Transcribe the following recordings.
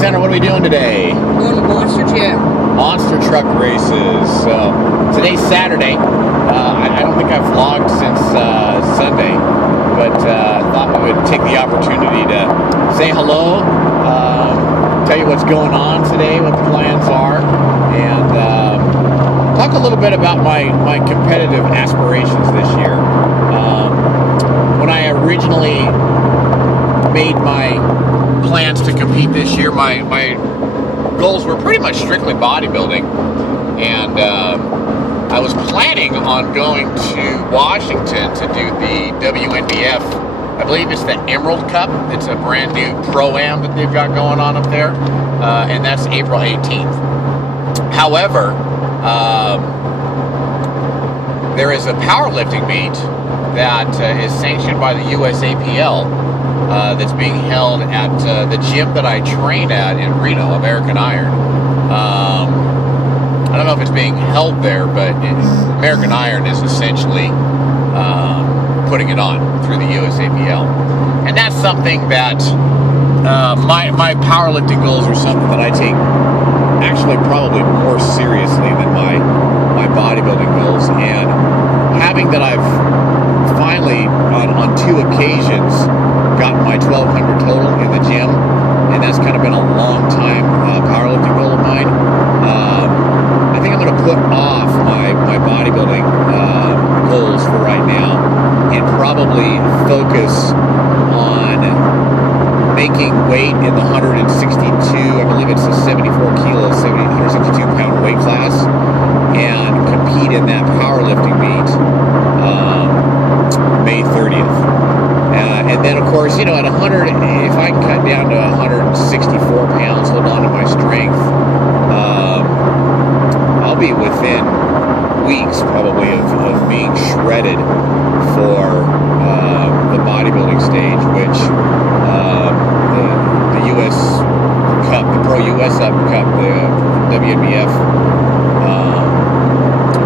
Center, what are we doing today? Going to Monster Jam. Monster truck races. So today's Saturday. I don't think I've vlogged since Sunday, but thought we would take the opportunity to say hello, tell you what's going on today, what the plans are, and talk a little bit about my competitive aspirations this year. When I originally made my plans to compete this year, my goals were pretty much strictly bodybuilding, and I was planning on going to Washington to do the WNBF. I believe it's the Emerald Cup. It's a brand new Pro-Am that they've got going on up there, and that's April 18th. However, there is a powerlifting meet that is sanctioned by the USAPL that's being held at the gym that I train at in Reno, American Iron. I don't know if it's being held there, but American Iron is essentially putting it on through the USAPL. And that's something that my powerlifting goals are something that I take actually probably more seriously than my bodybuilding goals. And having that I've finally, on 2 occasions, gotten my 1200 total in the gym, and that's kind of been a long time powerlifting goal of mine. I think I'm going to put off my bodybuilding goals for right now and probably focus on making weight in the 162, I believe it's a 74 kilos, 162 pound weight class, and compete in that powerlifting meet May 30th. And then, of course, at 100, if I can cut down to 164 pounds, hold on to my strength, I'll be within weeks probably of being shredded for the bodybuilding stage, which the U.S. Cup, the Pro U.S. Cup, the WNBF,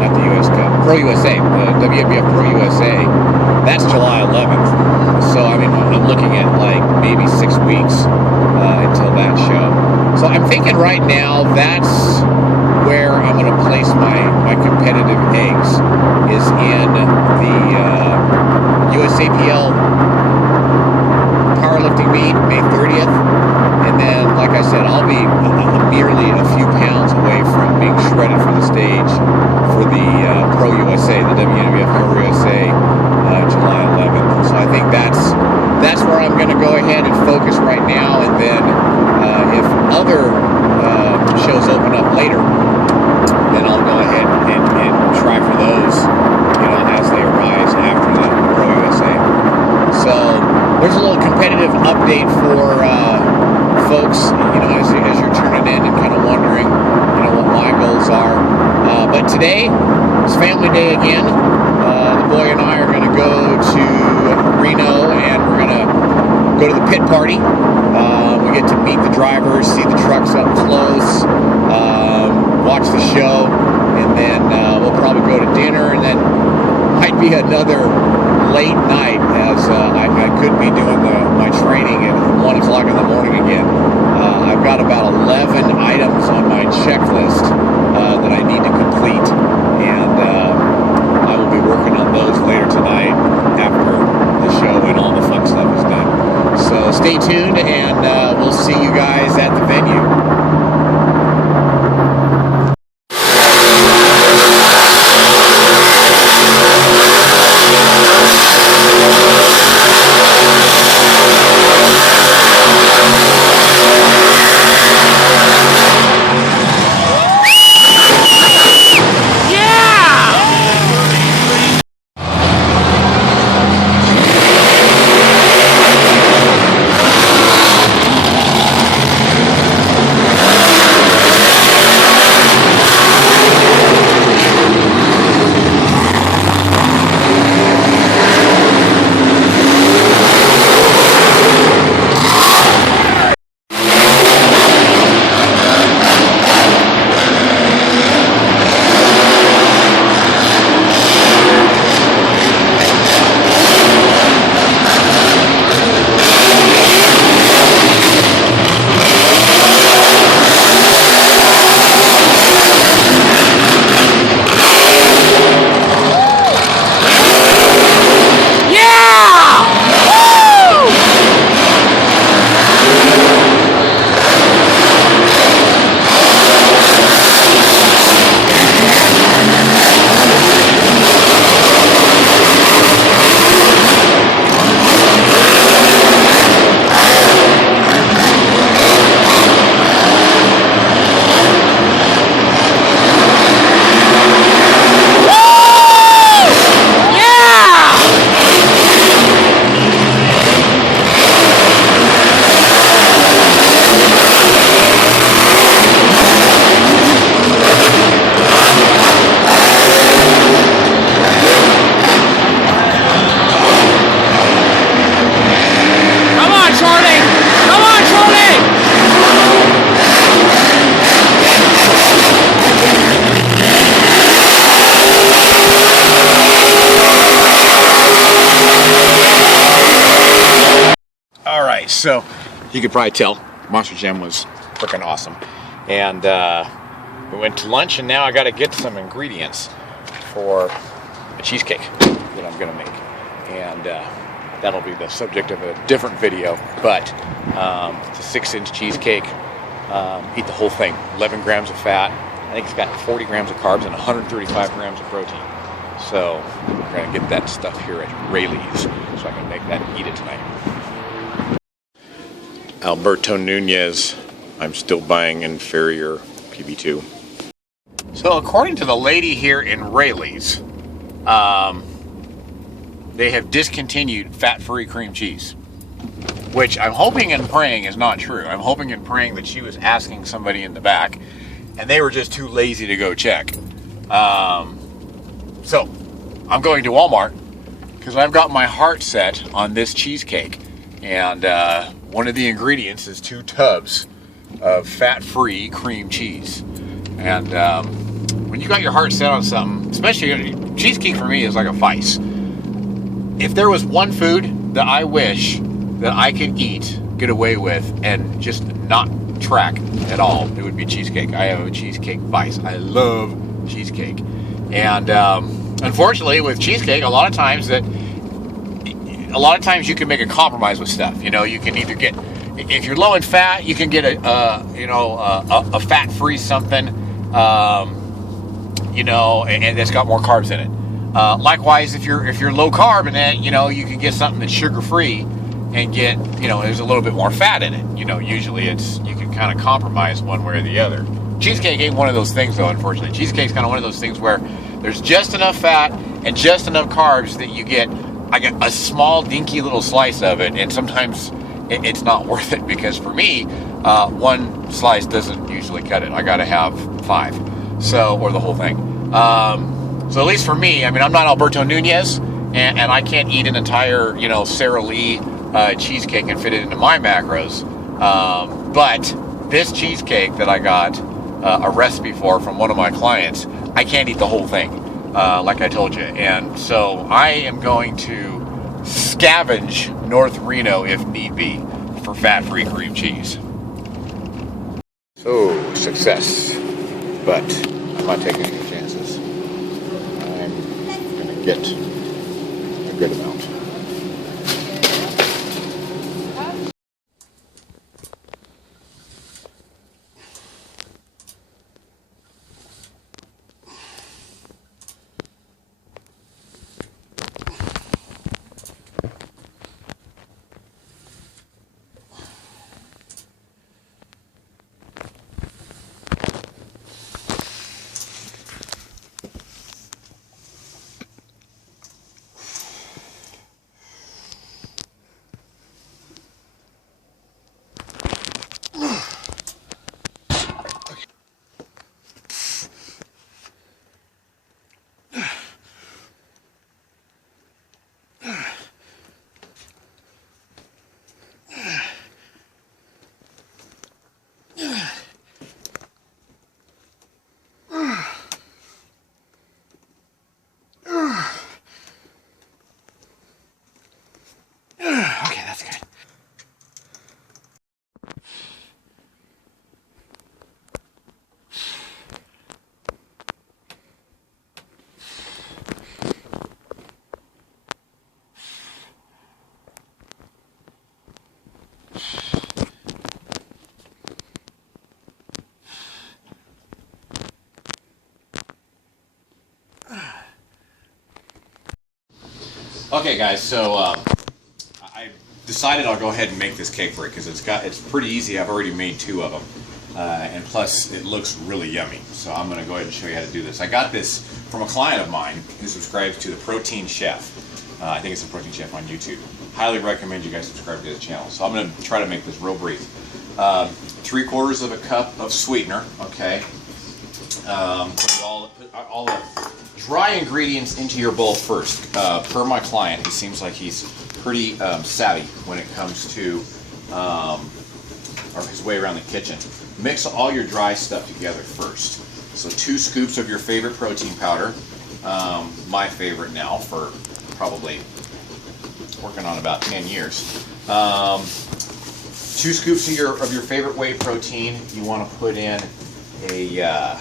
not the U.S. Cup, Pro USA, the WNBF Pro USA, that's July 11th. So, I mean, I'm looking at like maybe 6 weeks until that show. So I'm thinking right now that's where I'm going to place my competitive eggs, is in the USAPL powerlifting meet May 30th. And then, like I said, I'll be merely a few pounds away from being shredded for the stage for the Pro USA, the WNBF Pro USA, July 11th. So I think that's where I'm going to go ahead and focus right now. And then if other shows open up later, then I'll go ahead and try for those, as they arise after the Pro USA. So there's a little competitive update for folks, as you're turning in and kind of wondering, what my goals are. But today is family day again. The boy and I are going to go to Reno, and we're going to go to the pit party. We get to meet the drivers, see the trucks up close, watch the show, and then we'll probably go to dinner, and then might be another late night, as I could be doing my training at 1 o'clock in the morning again. I've got about 11 items on my checklist that I need to complete, and I will be working on those later tonight after the show and all the fun stuff is done. So stay tuned, and we'll see you guys at the venue. So you could probably tell Monster Jam was freaking awesome. And we went to lunch, and now I got to get some ingredients for a cheesecake that I'm gonna make, and that'll be the subject of a different video. But it's a 6-inch cheesecake. Eat the whole thing. 11 grams of fat. I think it's got 40 grams of carbs and 135 grams of protein. So we're gonna get that stuff here at Rayleigh's, so I can make that and eat it tonight. Alberto Nunez. I'm still buying inferior PB2. So according to the lady here in Rayleigh's, they have discontinued fat-free cream cheese, which I'm hoping and praying is not true. I'm hoping and praying that she was asking somebody in the back, and they were just too lazy to go check. So I'm going to Walmart because I've got my heart set on this cheesecake, and one of the ingredients is 2 tubs of fat-free cream cheese. And when you got your heart set on something, especially cheesecake for me is like a vice. If there was one food that I wish that I could eat, get away with, and just not track at all, it would be cheesecake. I have a cheesecake vice. I love cheesecake. And unfortunately with cheesecake, a lot of times you can make a compromise with stuff. You know, you can either get, if you're low in fat, you can get a fat-free something, you know, and it's got more carbs in it. Likewise, if you're low carb in it, you know, you can get something that's sugar-free and get, you know, there's a little bit more fat in it. You know, usually you can kind of compromise one way or the other. Cheesecake ain't one of those things, though, unfortunately. Cheesecake's kind of one of those things where there's just enough fat and just enough carbs that you get like a small, dinky little slice of it, and sometimes it's not worth it, because for me, one slice doesn't usually cut it. I gotta have 5, so, or the whole thing. So at least for me, I mean, I'm not Alberto Nunez, and I can't eat an entire, you know, Sara Lee cheesecake and fit it into my macros. But this cheesecake that I got a recipe for from one of my clients, I can't eat the whole thing, like I told you. And so I am going to scavenge North Reno, if need be, for fat-free cream cheese. So, success. But I'm not taking any chances. I'm going to get a good amount. Okay, that's good. Okay, guys, so I decided I'll go ahead and make this cake for it because it's pretty easy. I've already made 2 of them, and plus it looks really yummy. So I'm going to go ahead and show you how to do this. I got this from a client of mine who subscribes to the Protein Chef. I think it's the Protein Chef on YouTube. Highly recommend you guys subscribe to his channel. So I'm going to try to make this real brief. 3/4 of a cup of sweetener. Okay. Put all the dry ingredients into your bowl first. Per my client, he seems like he's pretty savvy when it comes to or his way around the kitchen. Mix all your dry stuff together first. So 2 scoops of your favorite protein powder. My favorite now for probably working on about 10 years. 2 scoops of your favorite whey protein. You want to put in a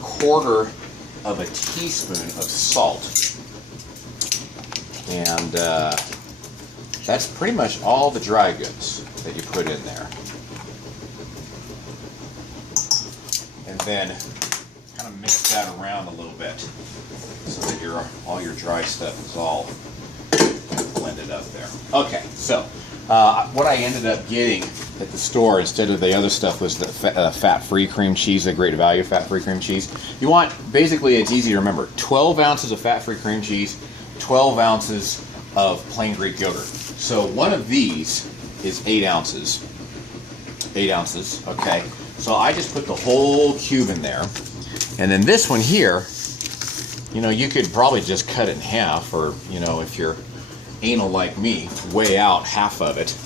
quarter of a teaspoon of salt. And that's pretty much all the dry goods that you put in there. And then kind of mix that around a little bit so that all your dry stuff is all blended up there. Okay, so what I ended up getting at the store instead of the other stuff was the fat-free cream cheese, the Great Value fat-free cream cheese. You want, basically it's easy to remember, 12 ounces of fat-free cream cheese, 12 ounces of plain Greek yogurt. So one of these is 8 ounces. 8 ounces, okay. So I just put the whole cube in there. And then this one here, you know, you could probably just cut it in half, or, you know, if you're anal like me, weigh out half of it.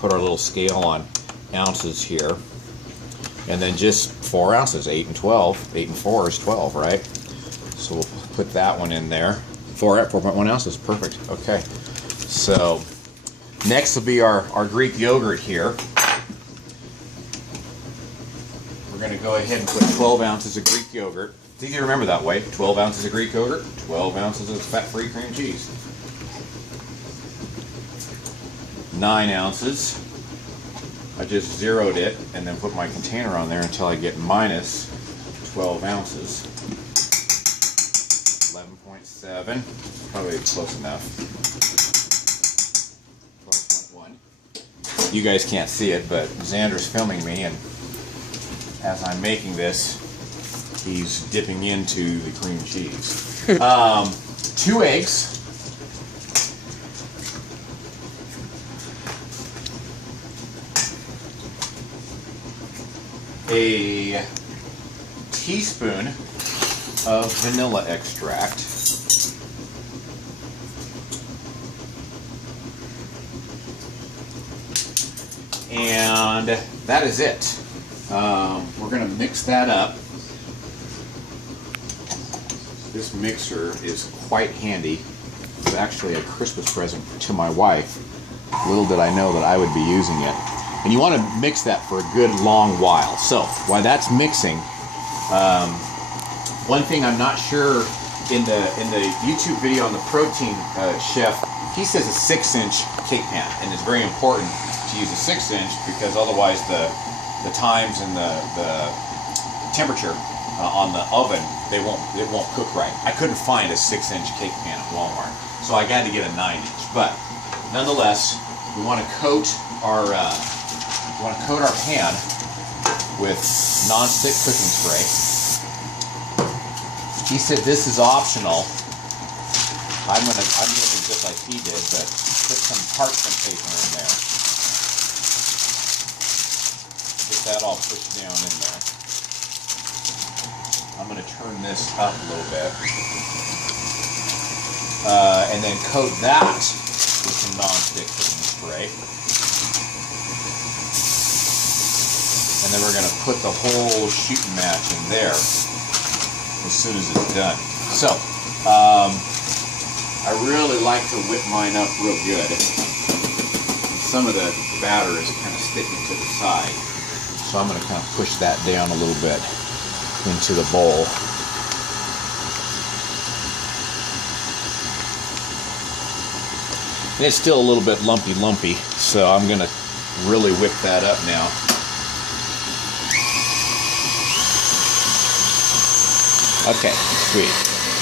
Put our little scale on ounces here. And then just 4 ounces, 8 and 12. 8 and 4 is 12, right? So we'll put that one in there. 4.1 ounces, perfect. Okay. So next will be our Greek yogurt here. We're going to go ahead and put 12 ounces of Greek yogurt. It's easy to remember that way. 12 ounces of Greek yogurt, 12 ounces of fat-free cream cheese. 9 ounces. I just zeroed it and then put my container on there until I get minus 12 ounces. 11.7, probably close enough. 12.1. You guys can't see it, but Xander's filming me, and as I'm making this, he's dipping into the cream cheese. 2 eggs. A teaspoon of vanilla extract. And that is it. We're going to mix that up. This mixer is quite handy. It's actually a Christmas present to my wife. Little did I know that I would be using it. And you want to mix that for a good long while. So while that's mixing, one thing I'm not sure, in the YouTube video on the Protein Chef, he says a 6-inch cake pan, and it's very important to use a 6-inch because otherwise the times and the temperature on the oven, it won't cook right. I couldn't find a 6-inch cake pan at Walmart, so I got to get a 9-inch. But nonetheless, we want to coat our pan with non-stick cooking spray. He said this is optional. I'm gonna just like he did, but put some parchment paper in there. Get that all pushed down in there. I'm gonna turn this up a little bit, and then coat that with some non-stick cooking spray. And then we're going to put the whole shooting match in there as soon as it's done. So, I really like to whip mine up real good. Some of the batter is kind of sticking to the side. So I'm going to kind of push that down a little bit into the bowl. And it's still a little bit lumpy, so I'm going to really whip that up now. Okay, sweet.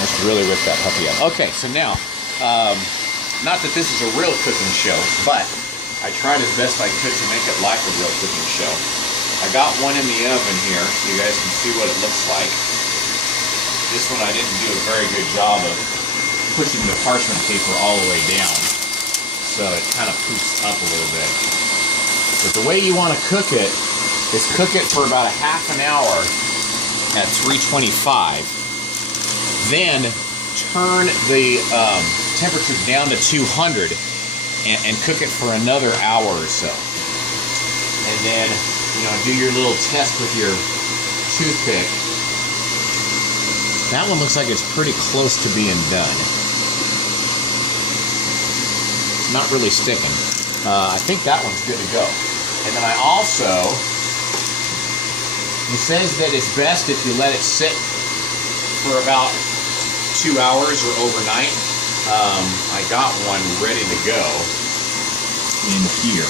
Let's really whip that puppy up. Okay, so now, not that this is a real cooking show, but I tried as best I could to make it like a real cooking show. I got one in the oven here, so you guys can see what it looks like. This one I didn't do a very good job of pushing the parchment paper all the way down, so it kind of poofs up a little bit. But the way you want to cook it is cook it for about a half an hour at 325. Then turn the temperature down to 200 and cook it for another hour or so. And then, you know, do your little test with your toothpick. That one looks like it's pretty close to being done. It's not really sticking. I think that one's good to go. And then I also, it says that it's best if you let it sit for about 2 hours or overnight. I got one ready to go in here.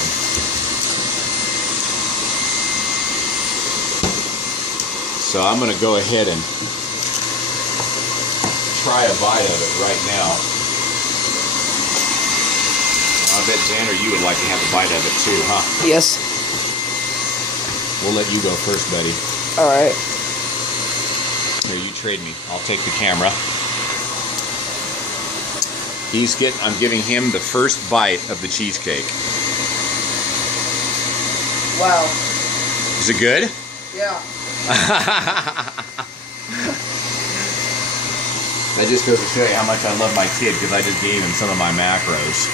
So I'm going to go ahead and try a bite of it right now. I bet Xander, you would like to have a bite of it too, huh? Yes. We'll let you go first, buddy. All right. Here, you trade me. I'll take the camera. I'm giving him the first bite of the cheesecake. Wow. Is it good? Yeah. That just goes to show you how much I love my kid, because I just gave him some of my macros.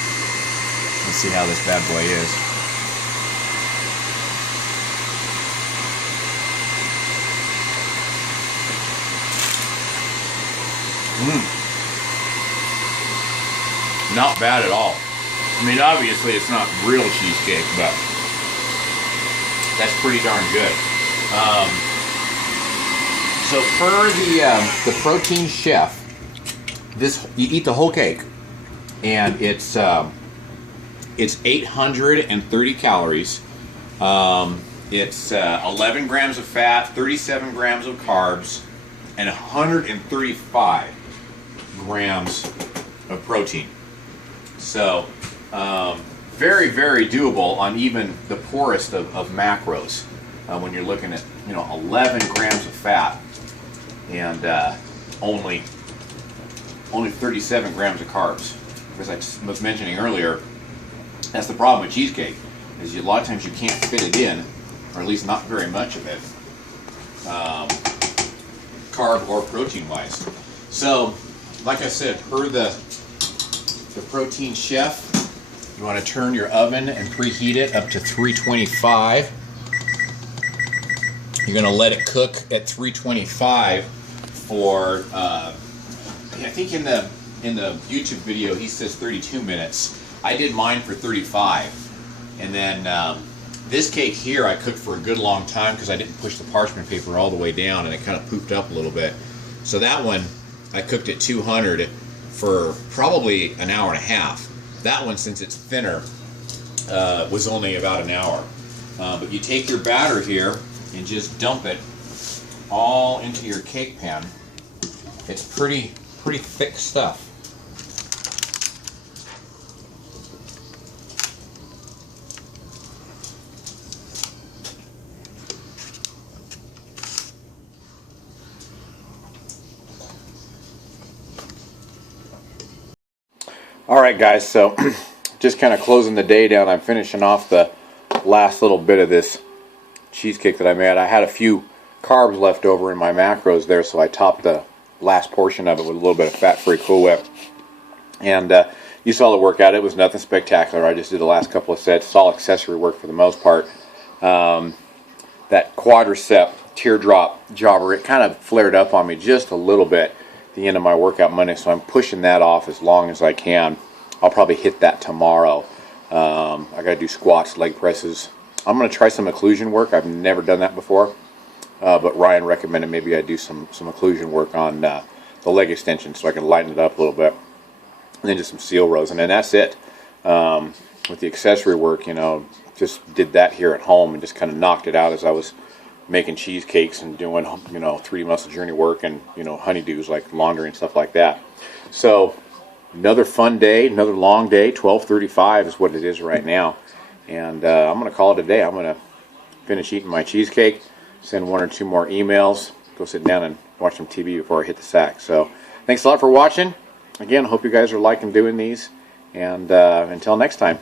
Let's see how this bad boy is. Not bad at all. I mean, obviously it's not real cheesecake, but that's pretty darn good. So per the Protein Chef, you eat the whole cake, and it's 830 calories. It's 11 grams of fat, 37 grams of carbs, and 135 grams of protein. So very, very doable on even the poorest of macros when you're looking at 11 grams of fat and only 37 grams of carbs. As I was mentioning earlier, that's the problem with cheesecake, is a lot of times you can't fit it in, or at least not very much of it, carb or protein wise. So like I said, per the Protein Chef, you want to turn your oven and preheat it up to 325. You're going to let it cook at 325 for I think in the YouTube video he says 32 minutes. I did mine for 35. And then this cake here I cooked for a good long time because I didn't push the parchment paper all the way down and it kind of pooped up a little bit. So that one I cooked at 200 for probably an hour and a half. That one, since it's thinner, was only about an hour. But you take your batter here and just dump it all into your cake pan. It's pretty thick stuff. Alright guys, so just kind of closing the day down. I'm finishing off the last little bit of this cheesecake that I made. I had a few carbs left over in my macros there, so I topped the last portion of it with a little bit of fat-free Cool Whip. And you saw the workout. It was nothing spectacular. I just did the last couple of sets. It's all accessory work for the most part. That quadricep teardrop jobber, it kind of flared up on me just a little bit at the end of my workout Monday, so I'm pushing that off as long as I can. I'll probably hit that tomorrow. I got to do squats, leg presses. I'm going to try some occlusion work. I've never done that before, but Ryan recommended maybe I do some occlusion work on the leg extension so I can lighten it up a little bit. And then just some seal rows, and then that's it. With the accessory work, just did that here at home and just kind of knocked it out as I was making cheesecakes and doing 3D Muscle Journey work and honeydews like laundry and stuff like that. So another fun day, another long day. 12:35 is what it is right now, and I'm going to call it a day. I'm going to finish eating my cheesecake, send 1 or 2 more emails, go sit down and watch some TV before I hit the sack. So thanks a lot for watching. Again, I hope you guys are liking doing these, and until next time.